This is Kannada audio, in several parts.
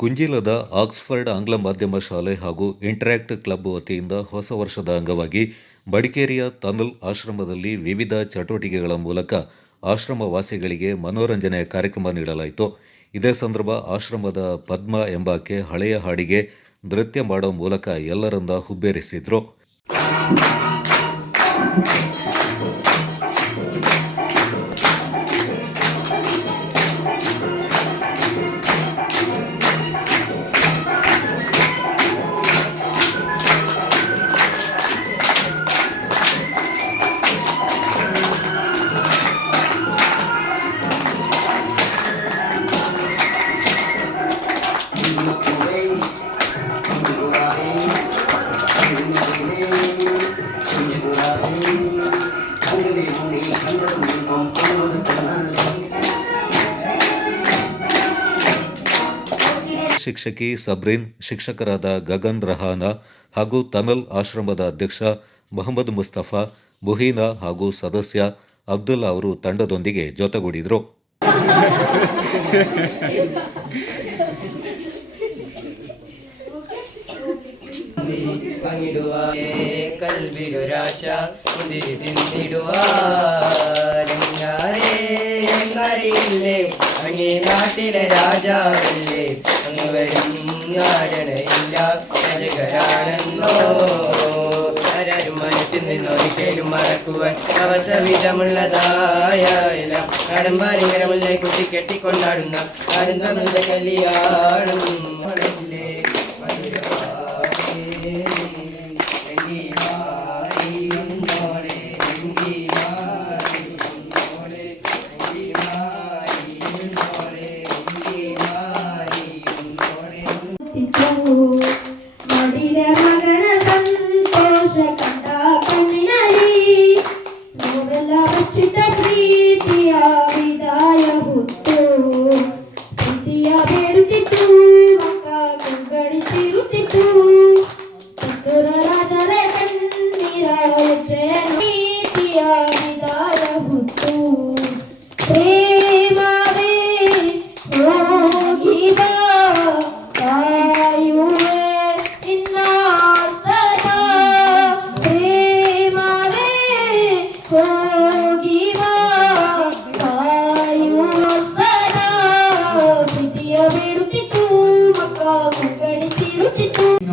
ಕುಂಜಿಲದ ಆಕ್ಸ್ಫರ್ಡ್ ಆಂಗ್ಲ ಮಾಧ್ಯಮ ಶಾಲೆ ಹಾಗೂ ಇಂಟರ್ಯಾಕ್ಟ್ ಕ್ಲಬ್ ವತಿಯಿಂದ ಹೊಸ ವರ್ಷದ ಅಂಗವಾಗಿ ಬಡಿಕೇರಿಯ ತನಲ್ ಆಶ್ರಮದಲ್ಲಿ ವಿವಿಧ ಚಟುವಟಿಕೆಗಳ ಮೂಲಕ ಆಶ್ರಮ ವಾಸಿಗಳಿಗೆ ಮನೋರಂಜನೆಯ ಕಾರ್ಯಕ್ರಮ ನೀಡಲಾಯಿತು. ಇದೇ ಸಂದರ್ಭ ಆಶ್ರಮದ ಪದ್ಮ ಎಂಬಾಕೆ ಹಳೆಯ ಹಾಡಿಗೆ ನೃತ್ಯ ಮಾಡೋ ಮೂಲಕ ಎಲ್ಲರನ್ನ ಹುಬ್ಬೇರಿಸಿದ್ರು. ಶಿಕ್ಷಕಿ ಸಬ್ರೀನ್, ಶಿಕ್ಷಕರಾದ ಗಗನ್ ರಹಾನಾ ಹಾಗೂ ತನಲ್ ಆಶ್ರಮದ ಅಧ್ಯಕ್ಷ ಮೊಹಮ್ಮದ್ ಮುಸ್ತಫಾ, ಮುಹೀನಾ ಹಾಗೂ ಸದಸ್ಯ ಅಬ್ದುಲ್ಲಾ ಅವರು ತಂಡದೊಂದಿಗೆ ಜೊತೆಗೂಡಿದರು. നാട്ടിലെ രാജാവല്ലേ അങ്ങവരും നാടനയില്ല രാജകരാണെന്നോ ആരും മനസ്സിൽ നിന്നൊരിക്കലും മറക്കുവാൻ അവസ്ഥ വിധമുള്ളതായ കടമ്പാലിങ്കരമുള്ള കുട്ടി കെട്ടിക്കൊണ്ടാടുന്ന ആരും തമ്മിലെ കല്യാണം ಮಗನ ಸಂತೋಷ ಕಂಡ ಕಣ್ಣಿನಲ್ಲಿ ನೋವೆಲ್ಲ ಬಚ್ಚಿಟ್ಟ ಪ್ರೀತಿಯ ವಿದಾಯ ಹೊತ್ತು ಪ್ರೀತಿಯ ಬೇಡುತ್ತಿತ್ತು ಮಕ್ಕ ಕುಂಗಡಿಸಿರುತ್ತಿತ್ತು ಕಣ್ಣೂರ ರಾಜರ ಕಣ್ಣೀರ ಹೆಜ್ಜೆ ಪ್ರೀತಿಯ ವಿದಾಯ ಹೊತ್ತು ಪ್ರೇಮವೇ ಹೋಗಿ ಬಾ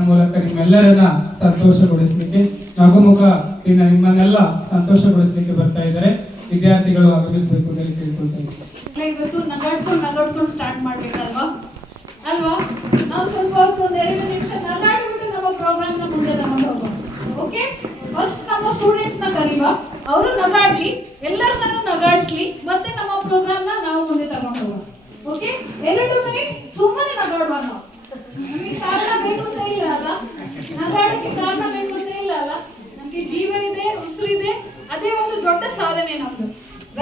ಮೂಲಕ ನಿಮ್ಮೆಲ್ಲರನ್ನ ಸಂತೋಷಗೊಳಿಸಲಿಕ್ಕೆ ನಗುಮುಖ ನಿಮ್ಮನ್ನೆಲ್ಲ ಸಂತೋಷಗೊಳಿಸಲಿಕ್ಕೆ ಬರ್ತಾ ಇದ್ದಾರೆ. ವಿದ್ಯಾರ್ಥಿಗಳು ಆಗಮಿಸಬೇಕು ಅಂತ ಕೇಳ್ಕೊಳ್ತೇನೆ. ಇವತ್ತು ನಗಾಡ್ಕೊಂಡು ಸ್ಟಾರ್ಟ್ ಮಾಡ್ಬೇಕಲ್ವಾ ಅಲ್ವಾ? ನಾವು ಸ್ವಲ್ಪ ಹೊತ್ತು ಒಂದು 2 ನಿಮಿಷ ನಗಾಡ್ಬಿಟ್ಟು ನಮ್ಮ ಪ್ರೋಗ್ರಾಮ್ ನ ಮುಂದೆ ತಗೊಂಡು ಹೋಗೋಣ. ಓಕೆ, ಫಸ್ಟ್ ನಮ್ಮ ಸ್ಟೂಡೆಂಟ್ಸ್ ನ ಕರೀವ, ಅವರು ನಗಾಡ್ಲಿ, ಎಲ್ಲರನ್ನೂ ನಗಾಡ್ಸ್ಲಿ, ಮತ್ತೆ ನಮ್ಮ ಪ್ರೋಗ್ರಾಮ್ ನ ನಾವು ಮುಂದೆ ತಗೊಂಡು ಹೋಗೋಣ. ಓಕೆ, 2 ಮಿನಿಟ್ ಸುಮ್ಮನೆ ನಗಾಡುವ. ನಾವು ನಮಗೆ ಕಾರಣ ಬೇಕು ಅಂತ ಇಲ್ಲ ಅಲ್ಲ, ನಗಾಡಕ್ಕೆ ಕಾರಣ ಬೇಕು ಅಂತ ಇಲ್ಲ ಅಲ್ಲ. ನಮ್ಗೆ ಜೀವನಿದೆ, ಉಸಿರಿದೆ, ಅದೇ ಒಂದು ದೊಡ್ಡ ಸಾಧನೆ ನಮ್ದು.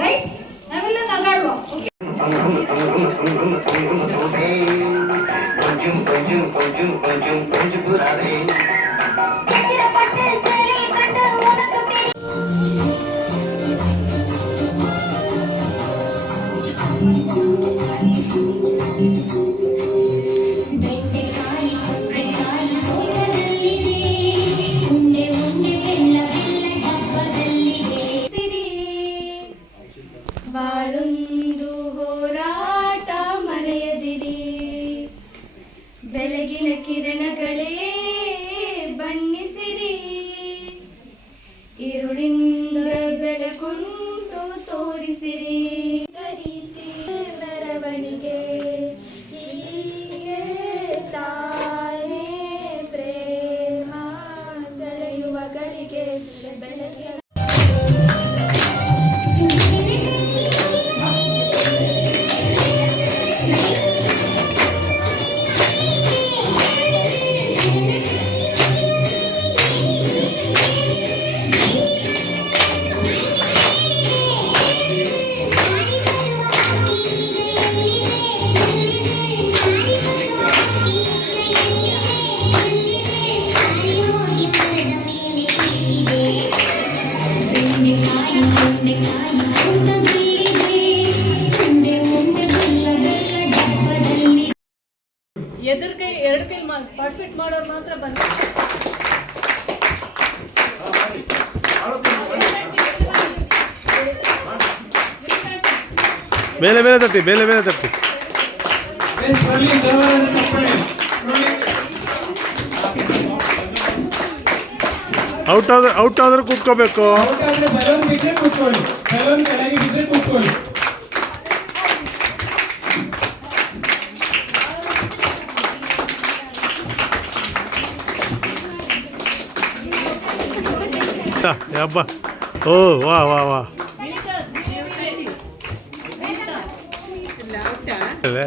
ರೈಟ್? ನಾವೆಲ್ಲ ನಗಾಡುವ. ಓಕೆ, ಬಾಳೊಂದು ಹೋರಾಟ ಮರೆಯದಿರಿ, ಬೆಳಗಿನ ಕಿರಣಗಳೇ ಬಣ್ಣಿಸಿರಿ, ಇರುಳಿಂದ ಬೆಳಕುಂಟು ತೋರಿಸಿರಿ, ಕರೀತಿ ಮೆರವಣಿಗೆ ತಾನೇ ಪ್ರೇಮ ಸೆಳೆಯುವ ಗಳಿಗೆ ಬೆಳಕಿನ ಎದುರು ಕೈ ಎರಡು ಕೈ ಪಾರ್ಟಿಸಿಪೇಟ್ ಮಾಡೋರು ಮಾತ್ರ ಬನ್ನಿ. ಮೇಲೆ ಮೇಲೆ ತಟ್ಟಿ, ಮೇಲೆ ಮೇಲೆ ತಟ್ಟಿ. ಎಸ್, ಬರ್ಲಿ, ಜೋರಾದ ಚಪ್ಪಾಳೆ. ನೋಡಿ. ಔಟ್ ಆದ್ರೆ ಕೂತ್ಕೋಬೇಕು. ಔಟ್ ಆದ್ರೆ ಬಲೂನ್ ಬಿದ್ರೆ ಕೂತ್ಕೊಳ್ಳಿ, ಬಲೂನ್ ಕೆಳಗೆ ಬಿದ್ರೆ ಕೂತ್ಕೊಳ್ಳಿ. ಹಬ್ಬ. ಓ ವಾ ವಾ ವಾ. ಅಲ್ಲೇ